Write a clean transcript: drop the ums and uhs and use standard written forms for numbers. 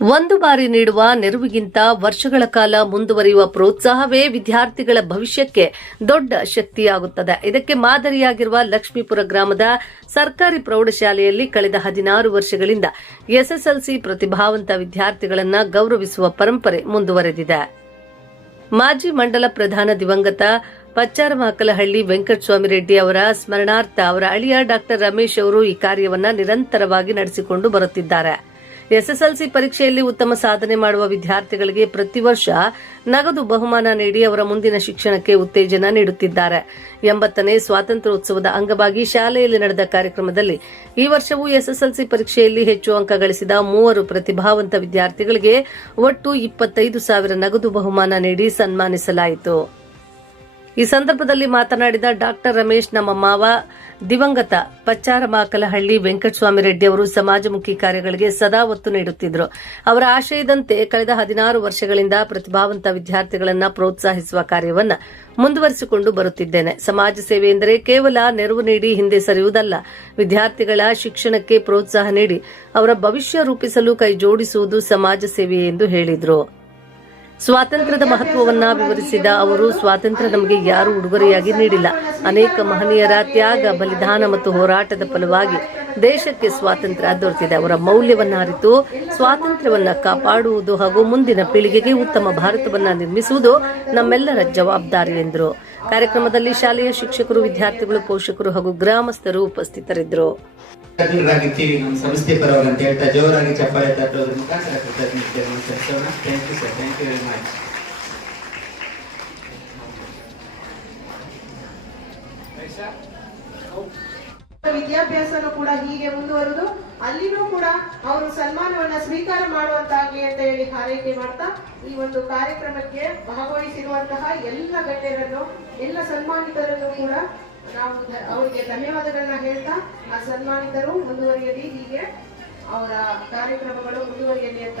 ಒಂದು ಬಾರಿ ನೀಡುವ ನೆರವಿಗಿಂತ ವರ್ಷಗಳ ಕಾಲ ಮುಂದುವರಿಯುವ ಪ್ರೋತ್ಸಾಹವೇ ವಿದ್ಯಾರ್ಥಿಗಳ ಭವಿಷ್ಯಕ್ಕೆ ದೊಡ್ಡ ಶಕ್ತಿಯಾಗುತ್ತದೆ. ಇದಕ್ಕೆ ಮಾದರಿಯಾಗಿರುವ ಲಕ್ಷ್ಮೀಪುರ ಗ್ರಾಮದ ಸರ್ಕಾರಿ ಪ್ರೌಢಶಾಲೆಯಲ್ಲಿ ಕಳೆದ 16 ವರ್ಷಗಳಿಂದ ಎಸ್ಎಸ್ಎಲ್ಸಿ ಪ್ರತಿಭಾವಂತ ವಿದ್ಯಾರ್ಥಿಗಳನ್ನು ಗೌರವಿಸುವ ಪರಂಪರೆ ಮುಂದುವರೆದಿದೆ. ಮಾಜಿ ಮಂಡಲ ಪ್ರಧಾನ ದಿವಂಗತ ಪಚ್ಚಾರಮಾಕಲಹಳ್ಳಿ ವೆಂಕಟಸ್ವಾಮಿ ರೆಡ್ಡಿ ಅವರ ಸ್ಮರಣಾರ್ಥ ಅವರ ಅಳಿಯ ಡಾ ರಮೇಶ್ ಅವರು ಈ ಕಾರ್ಯವನ್ನು ನಿರಂತರವಾಗಿ ನಡೆಸಿಕೊಂಡು ಬರುತ್ತಿದ್ದಾರೆ. ಎಸ್ಎಸ್ಎಲ್ಸಿ ಪರೀಕ್ಷೆಯಲ್ಲಿ ಉತ್ತಮ ಸಾಧನೆ ಮಾಡುವ ವಿದ್ಯಾರ್ಥಿಗಳಿಗೆ ಪ್ರತಿ ವರ್ಷ ನಗದು ಬಹುಮಾನ ನೀಡಿ ಅವರ ಮುಂದಿನ ಶಿಕ್ಷಣಕ್ಕೆ ಉತ್ತೇಜನ ನೀಡುತ್ತಿದ್ದಾರೆ. 80ನೇ ಸ್ವಾತಂತ್ರ್ಯೋತ್ಸವದ ಅಂಗವಾಗಿ ಶಾಲೆಯಲ್ಲಿ ನಡೆದ ಕಾರ್ಯಕ್ರಮದಲ್ಲಿ ಈ ವರ್ಷವೂ ಎಸ್ಎಸ್ಎಲ್ಸಿ ಪರೀಕ್ಷೆಯಲ್ಲಿ ಹೆಚ್ಚು ಅಂಕ ಗಳಿಸಿದ 3 ಪ್ರತಿಭಾವಂತ ವಿದ್ಯಾರ್ಥಿಗಳಿಗೆ ಒಟ್ಟು 25,000 ನಗದು ಬಹುಮಾನ ನೀಡಿ ಸನ್ಮಾನಿಸಲಾಯಿತು. ಈ ಸಂದರ್ಭದಲ್ಲಿ ಮಾತನಾಡಿದ ಡಾ ರಮೇಶ್, ನಮ್ಮ ಮಾವ ದಿವಂಗತ ಪಚ್ಚಾರಮಾಕಲಹಳ್ಳಿ ವೆಂಕಟಸ್ವಾಮಿ ರೆಡ್ಡಿ ಅವರು ಸಮಾಜಮುಖಿ ಕಾರ್ಯಗಳಿಗೆ ಸದಾ ಒತ್ತು ನೀಡುತ್ತಿದ್ದರು. ಅವರ ಆಶಯದಂತೆ ಕಳೆದ 16 ವರ್ಷಗಳಿಂದ ಪ್ರತಿಭಾವಂತ ವಿದ್ಯಾರ್ಥಿಗಳನ್ನು ಪ್ರೋತ್ಸಾಹಿಸುವ ಕಾರ್ಯವನ್ನು ಮುಂದುವರಿಸಿಕೊಂಡು ಬರುತ್ತಿದ್ದೇನೆ. ಸಮಾಜ ಸೇವೆ ಎಂದರೆ ಕೇವಲ ನೆರವು ನೀಡಿ ಹಿಂದೆ ಸರಿಯುವುದಲ್ಲ, ವಿದ್ಯಾರ್ಥಿಗಳ ಶಿಕ್ಷಣಕ್ಕೆ ಪ್ರೋತ್ಸಾಹ ನೀಡಿ ಅವರ ಭವಿಷ್ಯ ರೂಪಿಸಲು ಕೈ ಜೋಡಿಸುವುದು ಸಮಾಜ ಸೇವೆ ಎಂದು ಹೇಳಿದರು. ಸ್ವಾತಂತ್ರ್ಯದ ಮಹತ್ವವನ್ನ ವಿವರಿಸಿದ ಅವರು, ಸ್ವಾತಂತ್ರ್ಯ ನಮಗೆ ಯಾರೂ ಉಡುಗೊರೆಯಾಗಿ ನೀಡಿಲ್ಲ. ಅನೇಕ ಮಹನೀಯರ ತ್ಯಾಗ, ಬಲಿದಾನ ಮತ್ತು ಹೋರಾಟದ ಫಲವಾಗಿ ದೇಶಕ್ಕೆ ಸ್ವಾತಂತ್ರ್ಯ ದೊರೆತಿದೆ. ಅವರ ಮೌಲ್ಯವನ್ನ ಅರಿತು ಸ್ವಾತಂತ್ರ್ಯವನ್ನ ಕಾಪಾಡುವುದು ಹಾಗೂ ಮುಂದಿನ ಪೀಳಿಗೆಗೆ ಉತ್ತಮ ಭಾರತವನ್ನ ನಿರ್ಮಿಸುವುದು ನಮ್ಮೆಲ್ಲರ ಜವಾಬ್ದಾರಿ ಎಂದರು. ಕಾರ್ಯಕ್ರಮದಲ್ಲಿ ಶಾಲೆಯ ಶಿಕ್ಷಕರು, ವಿದ್ಯಾರ್ಥಿಗಳು, ಪೋಷಕರು ಹಾಗೂ ಗ್ರಾಮಸ್ಥರು ಉಪಸ್ಥಿತರಿದ್ದರು. ನಮ್ಮ ಸಂಸ್ಥೆ ಪರವಾಗಿ ಅಂತ ಹೇಳ್ತಾ ಜೋರಾಗಿ ಚಪ್ಪಾಳೆ ತಟ್ಟೋದ್ರ ಮುಖಾಂತರ ಕೃತಜ್ಞತೆಯನ್ನು ಸಲ್ಲಿಸೋಣ. Thank you sir, thank you very much. ವಿದ್ಯಾಭ್ಯಾಸನೂ ಕೂಡ ಹೀಗೆ ಮುಂದುವರೆದು ಅಲ್ಲಿನೂ ಕೂಡ ಅವರು ಸನ್ಮಾನವನ್ನ ಸ್ವೀಕಾರ ಮಾಡುವಂತಾಗಲಿ ಅಂತ ಹೇಳಿ ಹಾರೈಕೆ ಮಾಡ್ತಾ ಈ ಒಂದು ಕಾರ್ಯಕ್ರಮಕ್ಕೆ ಭಾಗವಹಿಸಿರುವಂತಹ ಎಲ್ಲ ಗಣ್ಯರನ್ನು, ಎಲ್ಲ ಸನ್ಮಾನಿತರನ್ನು ಕೂಡ ನಾವು ಅವರಿಗೆ ಧನ್ಯವಾದಗಳನ್ನ ಹೇಳ್ತಾ, ಆ ಸನ್ಮಾನಿತರು ಮುಂದುವರಿಯಲಿ, ಹೀಗೆ ಅವರ ಕಾರ್ಯಕ್ರಮಗಳು ಮುಂದುವರಿಯಲಿ ಅಂತ